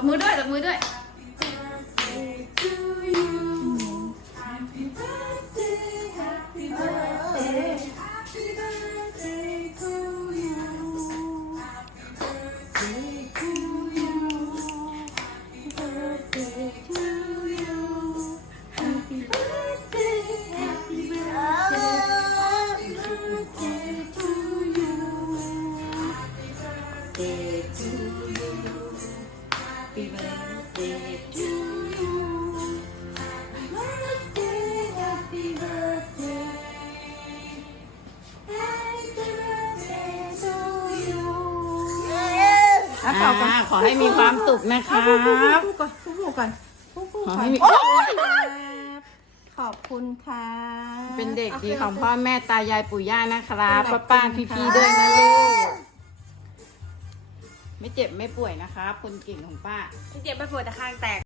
Đó, mưa đuổi, đọc mưa đuôi, đọc mưa đuôi Thank you. ขอให้มีความสุขนะครับพูดก่อนพูดก่อนขอให้มีขอบคุณค่ะ เป็นเด็กดีของพ่อแม่ตายายปู่ย่านะครับป้าป้าพี่พี่ด้วยนะลูกไม่เจ็บไม่ป่วยนะคะคนเก่งของป้า ไม่เจ็บไม่ป่วยแต่คางแตก